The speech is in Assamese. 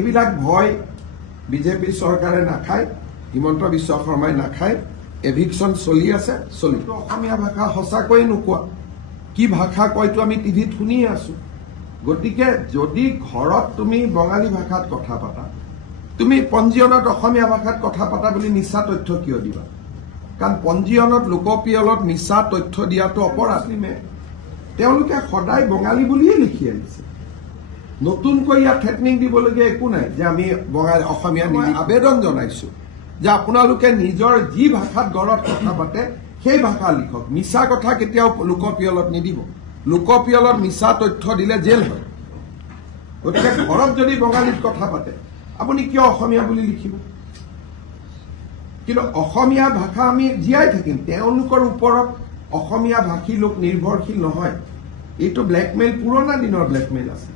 এইবিলাক ভয় বিজেপি চৰকাৰে নাখায়, হিমন্ত বিশ্ব শৰ্মাই নাখায়। এভিকশন চলি আছে, চলিব। অসমীয়া ভাষা সঁচাকৈ নোকোৱা, কি ভাষা কয়তো আমি টিভিত শুনিয়ে আছো। গতিকে যদি ঘৰত তুমি বঙালী ভাষাত কথা পাতা, তুমি পঞ্জীয়নত অসমীয়া ভাষাত কথা পাতা বুলি মিছা তথ্য কিয় দিবা? কাৰণ পঞ্জীয়নত লোকপিয়লত মিছা তথ্য দিয়াটো অপৰাধ। তেওঁলোকে সদায় বঙালী বুলিয়ে লিখি আনিছে। নতুনকৈ ইয়াত থ্ৰেটনিং দিবলগীয়া একো নাই যে আমি বঙালী অসমীয়া আবেদন জনাইছো যে আপোনালোকে নিজৰ যি ভাষাত ঘৰত কথা পাতে সেই ভাষা লিখক। মিছা কথা কেতিয়াও লোকপিয়লত নিদিব। লোকপিয়লত মিছা তথ্য দিলে জেল হয়। গতিকে ঘৰত যদি বঙালীত কথা পাতে আপুনি কিয় অসমীয়া বুলি লিখিব? কিন্তু অসমীয়া ভাষা আমি জীয়াই থাকিম, তেওঁলোকৰ ওপৰত অসমীয়া ভাষী লোক নিৰ্ভৰশীল নহয়। এইটো ব্লেকমেইল, পুৰণা দিনৰ ব্লেকমেইল আছে।